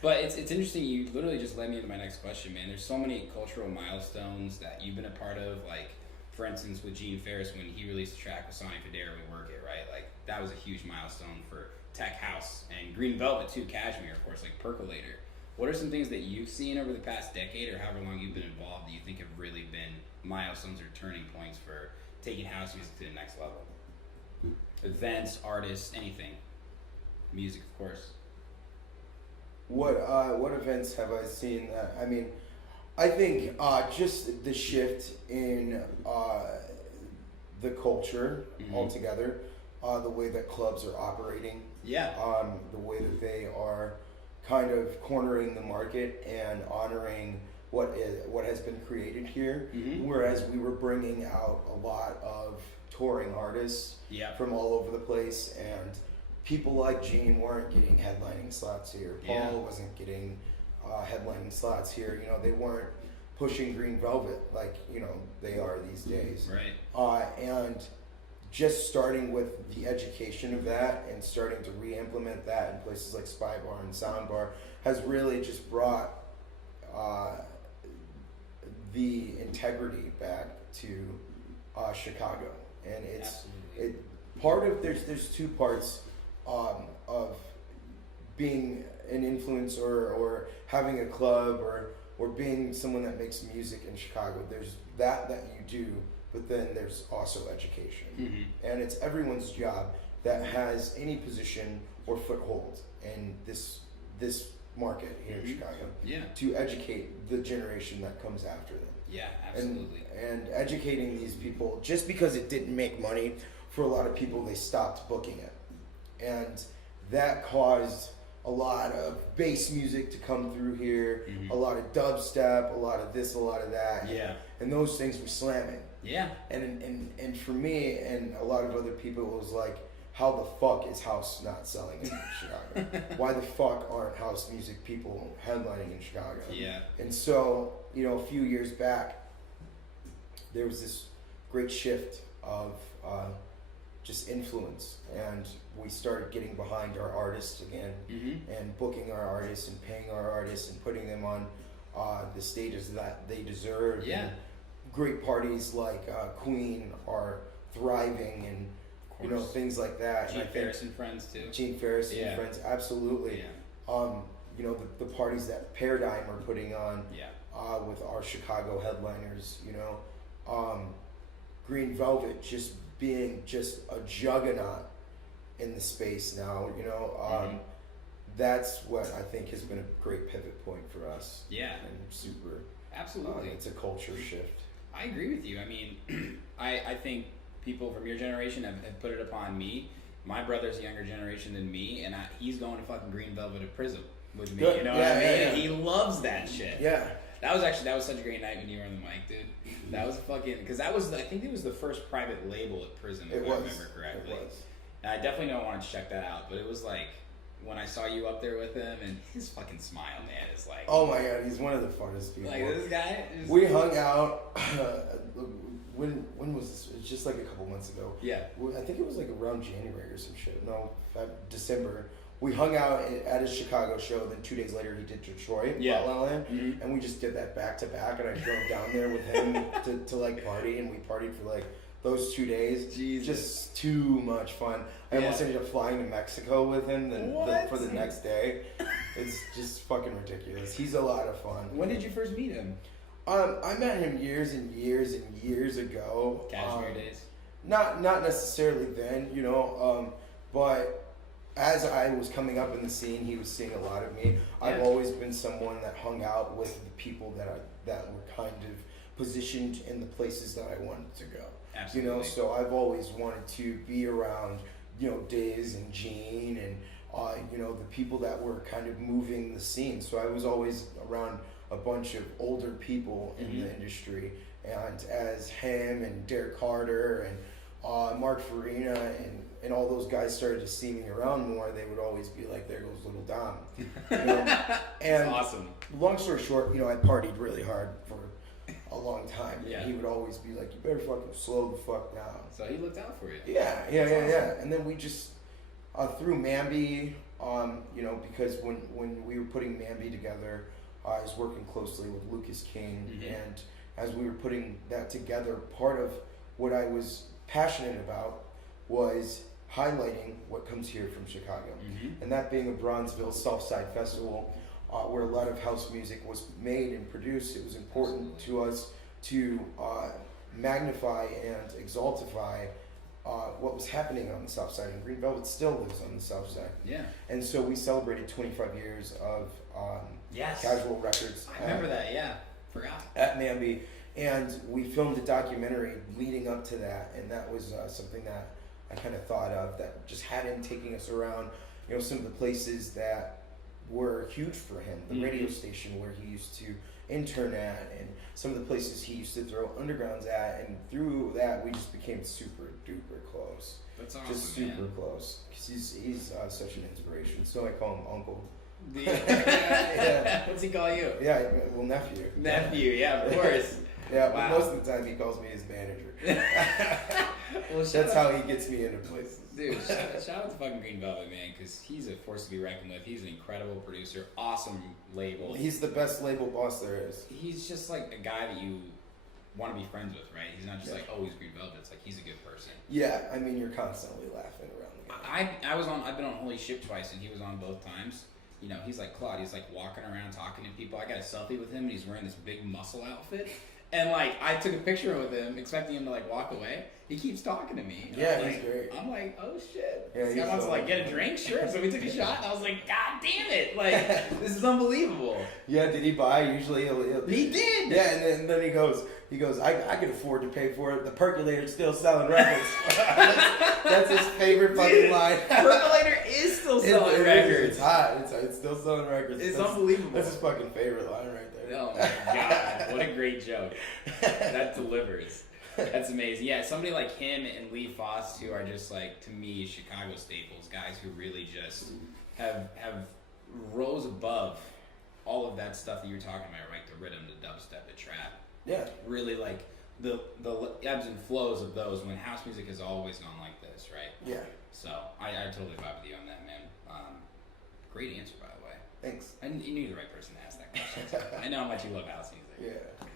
But it's interesting. You literally just led me into my next question, man. There's so many cultural milestones that you've been a part of. Like, for instance, with Gene Farris when he released the track with Sonny Fodera, "We Work It," right? Like that was a huge milestone for tech house and Green Velvet too. Cashmere, of course, like Percolator. What are some things that you've seen over the past decade or however long you've been involved that you think have really been milestones or turning points for taking house music to the next level? Events, artists, anything. Music, of course. What events have I seen that? I mean, I think just the shift in the culture altogether, the way that clubs are operating, the way that they are kind of cornering the market and honoring what has been created here, whereas we were bringing out a lot of touring artists from all over the place, and people like Gene weren't getting headlining slots here. Paul wasn't getting headlining slots here. You know, they weren't pushing Green Velvet like, you know, they are these days. Right. And just starting with the education of that and starting to re-implement that in places like Spy Bar and Sound Bar has really just brought the integrity back to Chicago. And it's part of there's two parts of being an influencer or having a club or being someone that makes music in Chicago. There's that you do, but then there's also education. And it's everyone's job that has any position or foothold in this market here in Chicago to educate the generation that comes after them. Yeah, absolutely. And educating these people, just because it didn't make money, for a lot of people, they stopped booking it. And that caused a lot of bass music to come through here, a lot of dubstep, a lot of this, a lot of that. And those things were slamming. And for me and a lot of other people, it was like, how the fuck is house not selling in Chicago? Why the fuck aren't house music people headlining in Chicago? And so, you know, a few years back, there was this great shift of just influence, and we started getting behind our artists again, and booking our artists and paying our artists and putting them on the stages that they deserve. And great parties like Queen are thriving, and you know, things like that. Gene Farris and Friends too. Gene Farris and Friends, absolutely. You know, the parties that Paradigm are putting on with our Chicago headliners, you know. Green Velvet just being just a juggernaut in the space now, you know. That's what I think has been a great pivot point for us. And super. Absolutely. It's a culture shift. I agree with you. I mean, I think people from your generation have put it upon me. My brother's a younger generation than me, and he's going to fucking Green Velvet at Prism with me. You know what I mean? He loves that shit. That was such a great night when you were on the mic, dude. That was fucking, because I think it was the first private label at Prism, if I remember correctly. It was. And I definitely don't want to check that out, but it was like, when I saw you up there with him, and his fucking smile, man, is like... Oh my god, he's one of the funnest people. Like, this guy... We hung out... when was this? It was just like a couple months ago. I think it was like around January or some shit. No, December. We hung out at his Chicago show, then 2 days later he did Detroit, La La Land, and we just did that back to back, and I drove down there with him to like party, and we partied for like those 2 days. Just too much fun. I almost ended up flying to Mexico with him for the next day. It's just fucking ridiculous. He's a lot of fun. When did you first meet him? I met him years and years and years ago. Cashmere days? Not necessarily then, you know, but as I was coming up in the scene, he was seeing a lot of me. I've always been someone that hung out with the people that were kind of positioned in the places that I wanted to go. Absolutely. You know, so I've always wanted to be around, you know, Days and Gene and, you know, the people that were kind of moving the scene. So I was always around a bunch of older people in the industry, and as him and Derrick Carter and Mark Farina and all those guys started to see me around more, they would always be like, "There goes little Dom." You know? And that's awesome. Long story short, you know, I partied really hard for a long time. Yeah. And he would always be like, "You better fucking slow the fuck down." So he looked out for you. Yeah. And then we just through Mamby, You know, because when we were putting Mamby together, I was working closely with Lucas King, and as we were putting that together, part of what I was passionate about was highlighting what comes here from Chicago, and that being a Bronzeville Southside Festival, where a lot of house music was made and produced. It was important to us to magnify and exaltify what was happening on the South Side, and Green Velvet still lives on the South Side. Yeah. And so we celebrated 25 years of Casual Records. I remember that, yeah. Forgot. At Mamby. And we filmed a documentary leading up to that, and that was something that I kind of thought of, that just had him taking us around, you know, some of the places that were huge for him. The radio station where he used to intern at, and some of the places he used to throw undergrounds at, and through that we just became super duper close. That's awesome, just super man. close, because he's such an inspiration. So I call him Uncle. What's he call you? Yeah, well, nephew. Nephew, yeah, of course. Yeah, Wow. but most of the time he calls me his manager. Well, That's how he gets me into places. Dude, shout out to fucking Green Velvet, man, because he's a force to be reckoned with. He's an incredible producer, awesome label. He's the best label boss there is. He's just like a guy that you want to be friends with, right? He's not just like, oh, he's Green Velvet. It's like, he's a good person. Yeah, I mean, you're constantly laughing around the guy. I've been on Holy Ship twice, and he was on both times. You know, he's like Claude. He's like walking around talking to people. I got a selfie with him, and he's wearing this big muscle outfit. And like, I took a picture with him, expecting him to like walk away. He keeps talking to me. Yeah, he's like, great. I'm like, oh shit. Yeah, This guy wants to like get a drink, sure. So we took a shot, and I was like, God damn it! Like, this is unbelievable. Yeah, did he buy? Usually he'll He did. Yeah, and then he goes, I can afford to pay for it. The Percolator's still selling records. that's his favorite fucking line. Percolator is still selling records. It's hot. It's still selling records. It's unbelievable. That's his fucking favorite line right there. Oh my god, what a great joke. That delivers. That's amazing. Yeah, somebody like him and Lee Foss, who are just like, to me, Chicago staples, guys who really just have rose above all of that stuff that you're talking about, right? The rhythm, the dubstep, the trap. Yeah. Really like the ebbs and flows of those when house music has always gone like this, right? Yeah. So I totally vibe with you on that, man. Great answer, by the way. Thanks. You knew the right person to ask that question. I know how much you love house music. Yeah.